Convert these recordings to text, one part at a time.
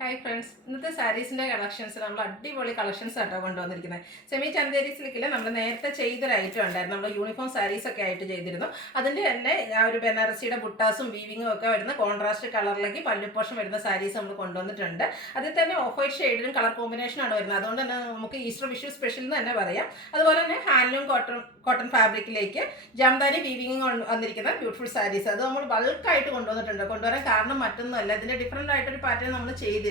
Hi friends, ഇന്നത്തെ സാരീസിൻ്റെ collections നമ്മൾ അടിപൊളി കളക്ഷൻസ് ആട്ടോ കൊണ്ടുവന്നിരിക്കുന്നത്. സെമി ചന്തേരി സിൽക്കിൽ നമ്മൾ നേരത്തെ ചെയ്തൊരു ഐറ്റം ഉണ്ടായിരുന്നു. നമ്മൾ യൂണിഫോം സാരീസൊക്കെ ആയിട്ട് ചെയ്തിരുന്നു. അതിൻ്റെ തന്നെ ആ ഒരു ബനാറസിയുടെ ബുട്ടാസും വീവിങ്ങും ഒക്കെ വരുന്ന കോൺട്രാസ്റ്റ് കളറിലേക്ക് പല്ലുപോഷം വരുന്ന സാരീസ് നമ്മൾ കൊണ്ടുവന്നിട്ടുണ്ട്. അതിൽ തന്നെ ഓഫ് വൈറ്റ് ഷെയ്ഡിലും കളർ കോമ്പിനേഷനാണ് വരുന്നത്. അതുകൊണ്ട് തന്നെ നമുക്ക് ഈസ്റ്റർ വിഷു സ്പെഷ്യൽ എന്ന് തന്നെ പറയാം. അതുപോലെ തന്നെ ഹാൻഡ്ലൂം കോട്ടൺ ഫാബ്രിക്കിലേക്ക് ജാംദാനി വീവിങ്ങും വന്നിരിക്കുന്ന ബ്യൂട്ടിഫുൾ സാരീസ് അത് നമ്മൾ ബൾക്കായിട്ട് കൊണ്ടുവരാൻ കാരണം മറ്റൊന്നുമല്ല, ഇതിൻ്റെ ഡിഫറെൻ്റ് ആയിട്ടൊരു പാറ്റേൺ നമ്മൾ ചെയ്തിരുന്നു.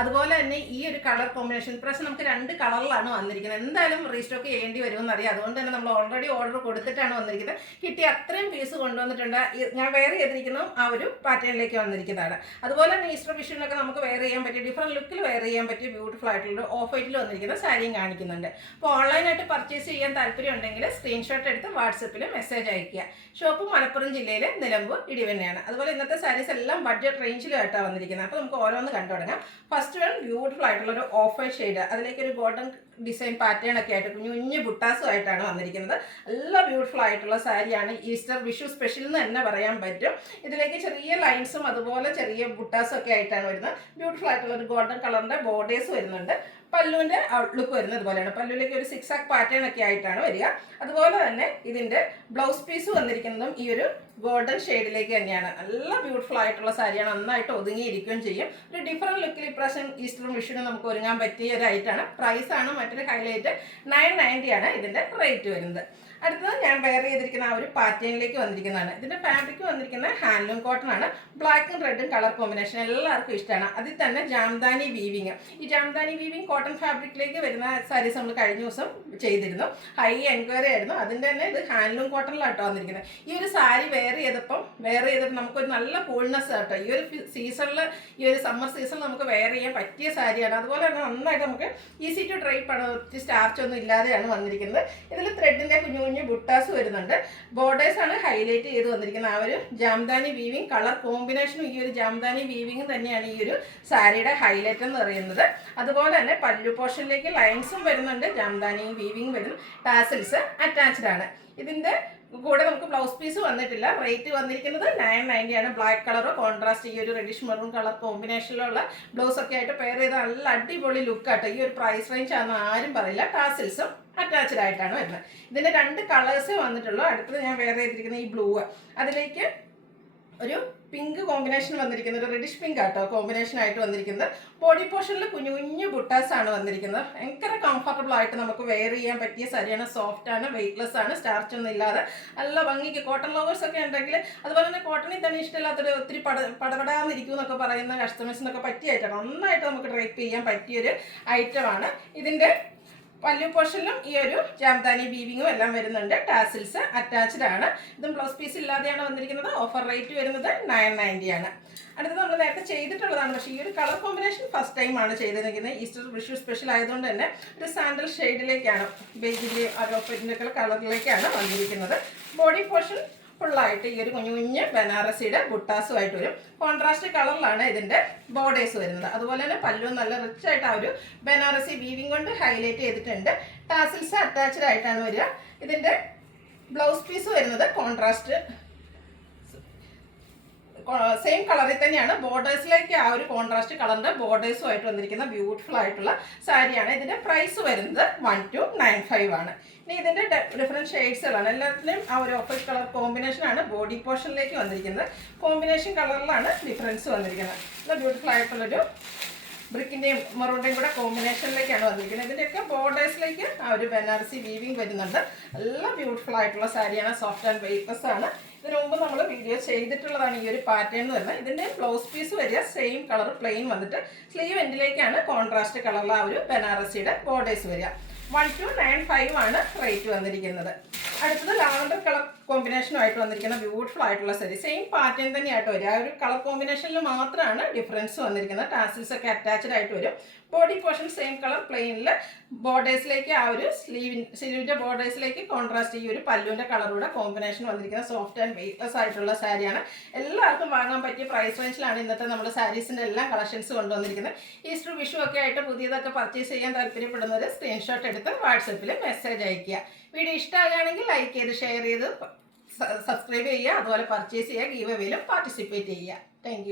അതുപോലെ തന്നെ ഈ ഒരു കളർ കോമ്പിനേഷൻ ഇപ്രാവശ്യം നമുക്ക് 2 കളറിലാണ് വന്നിരിക്കുന്നത്. എന്തായാലും റീസ്റ്റോക്ക് ചെയ്യേണ്ടി വരുമെന്ന് അറിയാം. അതുകൊണ്ട് തന്നെ നമ്മൾ ഓൾറെഡി ഓർഡർ കൊടുത്തിട്ടാണ് വന്നിരിക്കുന്നത്. കിട്ടിയ അത്രയും പീസ് കൊണ്ടുവന്നിട്ടുണ്ട്. ഞാൻ വെയർ ചെയ്തിരിക്കുന്നു ആ ഒരു പാറ്റേണിലേക്ക് വന്നിരിക്കുന്നതാണ്. അതുപോലെ തന്നെ ഈസ്റ്റർ വിഷുവിനൊക്കെ നമുക്ക് വെയർ ചെയ്യാൻ പറ്റിയ ഡിഫറെൻറ്റ് ലുക്കിൽ വെയർ ചെയ്യാൻ പറ്റിയ ബ്യൂട്ടിഫുൾ ആയിട്ടുള്ള ഓഫ് വൈറ്റിൽ വന്നിരിക്കുന്ന സാരിയും കാണിക്കുന്നുണ്ട്. അപ്പോൾ ഓൺലൈനായിട്ട് പർച്ചേസ് ചെയ്യാൻ താല്പര്യം ഉണ്ടെങ്കിൽ സ്ക്രീൻഷോട്ട് എടുത്ത് വാട്സപ്പിൽ മെസ്സേജ് അയയ്ക്കുക. ഷോപ്പ് മലപ്പുറം ജില്ലയിലെ നിലമ്പൂർ ഇടിവന്നെയാണ്. അതുപോലെ ഇന്നത്തെ സാരീസ് എല്ലാം ബഡ്ജറ്റ് റേഞ്ചിലായിട്ടാണ് വന്നിരിക്കുന്നത്. അപ്പോൾ നമുക്ക് ഓരോന്ന് കണ്ടു തുടങ്ങാം. ഫസ്റ്റ് വൺ ബ്യൂട്ടിഫുൾ ആയിട്ടുള്ള ഒരു ഓഫ് വൈറ്റ് ഷെയ്ഡ്, അതിലേക്ക് ഒരു ഗോൾഡൻ ഡിസൈൻ പാറ്റേൺ ഒക്കെ ആയിട്ട് കുഞ്ഞു ബുട്ടാസും ആയിട്ടാണ് വന്നിരിക്കുന്നത്. നല്ല ബ്യൂട്ടിഫുൾ ആയിട്ടുള്ള സാരിയാണ്. ഈസ്റ്റർ വിഷു സ്പെഷ്യൽ എന്ന് തന്നെ പറയാൻ പറ്റും. ഇതിലേക്ക് ചെറിയ ലൈൻസും അതുപോലെ ചെറിയ ബുട്ടാസും ഒക്കെ ആയിട്ടാണ് വരുന്നത്. ബ്യൂട്ടിഫുൾ ആയിട്ടുള്ള ഒരു ഗോൾഡൻ കളറിന്റെ ബോർഡേഴ്സ് വരുന്നുണ്ട്. പല്ലുവിൻ്റെ ഔട്ട്ലുക്ക് വരുന്നത് ഇതുപോലെയാണ്. പല്ലുവിലേക്ക് ഒരു 6 ആക്ക് പാറ്റേൺ ഒക്കെ ആയിട്ടാണ് വരിക. അതുപോലെ തന്നെ ഇതിൻ്റെ ബ്ലൗസ് പീസ് വന്നിരിക്കുന്നതും ഈ ഒരു ഗോൾഡൻ ഷെയ്ഡിലേക്ക് തന്നെയാണ്. നല്ല ബ്യൂട്ടിഫുൾ ആയിട്ടുള്ള സാരിയാണ്. നന്നായിട്ട് ഒതുങ്ങിയിരിക്കുകയും ചെയ്യും. ഒരു ഡിഫറെൻറ്റ് ലുക്കിൽ ഇപ്രാവശ്യം ഈസ്റ്റർ വിഷുവിന് നമുക്ക് ഒരുങ്ങാൻ പറ്റിയ ഒരു ഐറ്റമാണ്. പ്രൈസാണ് മറ്റൊരു ഹൈലൈറ്റ്. 990 ആണ് ഇതിൻ്റെ റേറ്റ് വരുന്നത്. അടുത്തത് ഞാൻ വെയർ ചെയ്തിരിക്കുന്ന ആ ഒരു പാറ്റേണിലേക്ക് വന്നിരിക്കുന്നതാണ്. ഇതിൻ്റെ ഫാബ്രിക് വന്നിരിക്കുന്നത് ഹാൻഡ്ലൂം കോട്ടൺ ആണ്. ബ്ലാക്കും റെഡും കളർ കോമ്പിനേഷൻ എല്ലാവർക്കും ഇഷ്ടമാണ്. അതിൽ തന്നെ ജാംദാനി വീവിങ്, ഈ ജാംദാനി വീവിങ് കോട്ടൺ ഫാബ്രിക്കിലേക്ക് വരുന്ന സാരീസ് നമ്മൾ കഴിഞ്ഞ ദിവസം ചെയ്തിരുന്നു. ഹൈ എൻക്വയറി ആയിരുന്നു. അതിൻ്റെ തന്നെ ഇത് ഹാൻഡ്ലൂം കോട്ടണിലാട്ടോ വന്നിരിക്കുന്നത്. ഈ ഒരു സാരി വെയർ ചെയ്തപ്പോൾ നമുക്കൊരു നല്ല കൂൾനെസ് ആട്ടോ. ഈ ഒരു സീസണിൽ, ഈ ഒരു സമ്മർ സീസണിൽ നമുക്ക് വെയർ ചെയ്യാൻ പറ്റിയ സാരിയാണ്. അതുപോലെ തന്നെ നന്നായിട്ട് നമുക്ക് ഈസി ടു ഡ്രൈപ്പ് ആണ്. ഒത്തിരി സ്റ്റാർച്ച് ഒന്നും ഇല്ലാതെയാണ് വന്നിരിക്കുന്നത്. ഇതിൽ ത്രെഡിൻ്റെ കുഞ്ഞു ബുട്ടാസ് വരുന്നുണ്ട്. ബോർഡേഴ്സ് ആണ് ഹൈലൈറ്റ് ചെയ്ത് വന്നിരിക്കുന്നത്. ആ ഒരു ജാംദാനി വീവിങ് കളർ കോമ്പിനേഷനും ഈ ഒരു ജാംദാനി വീവിങ് തന്നെയാണ് ഈ ഒരു സാരിയുടെ ഹൈലൈറ്റ് എന്ന് പറയുന്നത്. അതുപോലെ തന്നെ പല്ലു പോർഷനിലേക്ക് ലൈൻസും വരുന്നുണ്ട്. ജാംദാനി വീവിങ് വരുന്നു. ടാസിൽസ് അറ്റാച്ച്ഡ് ആണ്. ഇതിൻ്റെ കൂടെ നമുക്ക് ബ്ലൗസ് പീസ് വന്നിട്ടില്ല. റേറ്റ് വന്നിരിക്കുന്നത് 990 ആണ്. ബ്ലാക്ക് കളറോ കോൺട്രാസ്റ്റ് ഈ ഒരു റെഡിഷ് മെറൂൺ കളർ കോമ്പിനേഷനിലുള്ള ബ്ലൗസ് ഒക്കെ ആയിട്ട് പെയർ ചെയ്ത നല്ല അടിപൊളി ലുക്കാട്ടോ. ഈ ഒരു പ്രൈസ് റേഞ്ച് ആണെന്ന് ആരും പറയില്ല. ടാസിൽസും അറ്റാച്ച്ഡ് ആയിട്ടാണ് വരുന്നത്. ഇതിൻ്റെ 2 കളേഴ്സേ വന്നിട്ടുള്ളൂ. അടുത്തത് ഞാൻ വെയർ ചെയ്തിരിക്കുന്ന ഈ ബ്ലൂ, അതിലേക്ക് ഒരു പിങ്ക് കോമ്പിനേഷൻ വന്നിരിക്കുന്നത്. ഒരു റെഡിഷ് പിങ്ക് ആട്ടോ കോമ്പിനേഷൻ ആയിട്ട് വന്നിരിക്കുന്നത്. ബോഡി പോർഷനിൽ കുഞ്ഞു ബുട്ടാസ് ആണ് വന്നിരിക്കുന്നത്. ഭയങ്കര കംഫർട്ടബിൾ ആയിട്ട് നമുക്ക് വെയർ ചെയ്യാൻ പറ്റിയ സാരിയാണ്. സോഫ്റ്റ് ആണ്, വെയ്റ്റ്ലെസ് ആണ്, സ്റ്റാർച്ച് ഒന്നും ഇല്ലാതെ നല്ല ഭംഗിക്ക്. കോട്ടൺ ലവേഴ്സ് ഒക്കെ ഉണ്ടെങ്കിൽ, അതുപോലെ തന്നെ കോട്ടണിൽ തന്നെ ഇഷ്ടമില്ലാത്തൊരു ഒത്തിരി പടപടാന്നിരിക്കും എന്നൊക്കെ പറയുന്ന കസ്റ്റമേഴ്സിനൊക്കെ പറ്റിയായിട്ടാണ്. നന്നായിട്ട് നമുക്ക് ഡ്രൈപ്പ് ചെയ്യാൻ പറ്റിയൊരു ഐറ്റമാണ്. ഇതിൻ്റെ പല്ലു പോർഷനിലും ഈ ഒരു ജാംദാനി വീവിങ്ങും എല്ലാം വരുന്നുണ്ട്. ടാസിൽസ് അറ്റാച്ച്ഡ് ആണ്. ഇതും ബ്ലൗസ് പീസ് ഇല്ലാതെയാണ് വന്നിരിക്കുന്നത്. ഓഫർ റേറ്റ് വരുന്നത് 990 ആണ്. അടുത്തത് നമ്മൾ നേരത്തെ ചെയ്തിട്ടുള്ളതാണ്. പക്ഷേ ഈ ഒരു കളർ കോമ്പിനേഷൻ ഫസ്റ്റ് ടൈമാണ് ചെയ്തിരിക്കുന്നത്. ഈസ്റ്റർ വിഷു സ്പെഷ്യൽ ആയതുകൊണ്ട് തന്നെ ഒരു സാൻഡൽ ഷെയ്ഡിലേക്കാണ്, ബേജിൻ്റെ അരോപ്പറ്റിൻ്റെ കളറിലേക്കാണ് വന്നിരിക്കുന്നത്. ബോഡി പോർഷൻ ഫുള്ളായിട്ട് ഈ ഒരു കുഞ്ഞു ബനാറസിയുടെ ബുട്ടാസുമായിട്ട് വരും. കോൺട്രാസ്റ്റ് കളറിലാണ് ഇതിൻ്റെ ബോർഡേഴ്സ് വരുന്നത്. അതുപോലെ തന്നെ പല്ലു നല്ല റിച്ച് ആയിട്ട് ആ ഒരു ബനാറസി വീവിങ് കൊണ്ട് ഹൈലൈറ്റ് ചെയ്തിട്ടുണ്ട്. ടാസിൽസ് അറ്റാച്ച്ഡ് ആയിട്ടാണ് വരിക. ഇതിൻ്റെ ബ്ലൗസ് പീസ് വരുന്നത് കോൺട്രാസ്റ്റ് സെയിം കളറിൽ തന്നെയാണ്. ബോർഡേഴ്സിലേക്ക് ആ ഒരു കോൺട്രാസ്റ്റ് കളറിൻ്റെ ബോർഡേഴ്സുമായിട്ട് വന്നിരിക്കുന്ന ബ്യൂട്ടിഫുൾ ആയിട്ടുള്ള സാരിയാണ്. ഇതിൻ്റെ പ്രൈസ് വരുന്നത് 1295 ആണ്. ഇനി ഇതിൻ്റെ ഡിഫറെൻറ്റ് ഷെയ്ഡ്സുകളാണ്. എല്ലാത്തിലും ആ ഒരു ഓഫ് കളർ കോമ്പിനേഷനാണ് ബോഡി പോർഷനിലേക്ക് വന്നിരിക്കുന്നത്. കോമ്പിനേഷൻ കളറിലാണ് ഡിഫറൻസ് വന്നിരിക്കുന്നത്. ഇത് ബ്യൂട്ടിഫുൾ ആയിട്ടുള്ളൊരു ബ്രിക്കിൻ്റെയും മറൂണിൻ്റെയും കൂടെ കോമ്പിനേഷനിലേക്കാണ് വന്നിരിക്കുന്നത്. ഇതിൻ്റെയൊക്കെ ബോർഡേഴ്സിലേക്ക് ആ ഒരു ബനാറസി വീവിങ് വരുന്നുണ്ട്. നല്ല ബ്യൂട്ടിഫുൾ ആയിട്ടുള്ള സാരിയാണ്. സോഫ്റ്റ് ആൻഡ് വെയ്റ്റ്ലെസ് ആണ്. ഇതിനു മുമ്പ് നമ്മൾ വീഡിയോ ചെയ്തിട്ടുള്ളതാണ് ഈ ഒരു പാറ്റേൺ എന്ന് പറയുന്നത്. ഇതിൻ്റെ ബ്ലൗസ് പീസ് വരിക സെയിം കളർ പ്ലെയിൻ വന്നിട്ട് സ്ലീവ് എൻഡിലേക്കാണ് കോൺട്രാസ്റ്റ് കളറിൽ ആ ഒരു ബനാറസിയുടെ ബോർഡേഴ്സ് വരിക. 1295 ആണ് റേറ്റ് വന്നിരിക്കുന്നത്. അടുത്തത് ലാവൻഡർ കളർ കോമ്പിനേഷനുമായിട്ട് വന്നിരിക്കുന്ന ബ്യൂട്ടിഫുൾ ആയിട്ടുള്ള സാരി. സെയിം പാറ്റേൺ തന്നെയായിട്ട് വരും. ആ ഒരു കളർ കോമ്പിനേഷനിൽ മാത്രമാണ് ഡിഫറൻസ് വന്നിരിക്കുന്നത്. ടാസിൽസ് ഒക്കെ അറ്റാച്ച്ഡ് ആയിട്ട് വരും. ബോഡി പോർഷൻ സെയിം കളർ പ്ലെയിനിൽ ബോർഡേഴ്സിലേക്ക് ആ ഒരു സ്ലീവിൻ്റെ ബോർഡേഴ്സിലേക്ക് കോൺട്രാസ്റ്റ് ഈ ഒരു പല്ലുവിൻ്റെ കളറൂടെ കോമ്പിനേഷൻ വന്നിരിക്കുന്ന സോഫ്റ്റ് ആൻഡ് വെയ്റ്റ്ലെസ് ആയിട്ടുള്ള സാരിയാണ്. എല്ലാവർക്കും വാങ്ങാൻ പറ്റിയ പ്രൈസ് റേഞ്ചിലാണ് ഇന്നത്തെ നമ്മൾ സാരീസിൻ്റെ എല്ലാം കളക്ഷൻസ് കൊണ്ടുവന്നിരിക്കുന്നത്. ഈസ്റ്റർ വിഷു ഒക്കെ ആയിട്ട് പുതിയതൊക്കെ പർച്ചേസ് ചെയ്യാൻ താല്പര്യപ്പെടുന്നത് സ്ക്രീൻഷോട്ട് എടുത്ത് വാട്സപ്പിൽ മെസ്സേജ് അയയ്ക്കുക. വീഡിയോ ഇഷ്ടമാകുകയാണെങ്കിൽ ലൈക്ക് ചെയ്ത് ഷെയർ ചെയ്ത് സബ്സ്ക്രൈബ് ചെയ്യുക. അതുപോലെ പർച്ചേസ് ചെയ്യുക. ഗീവ് അവേയിലും പാർട്ടിസിപ്പേറ്റ് ചെയ്യുക. താങ്ക്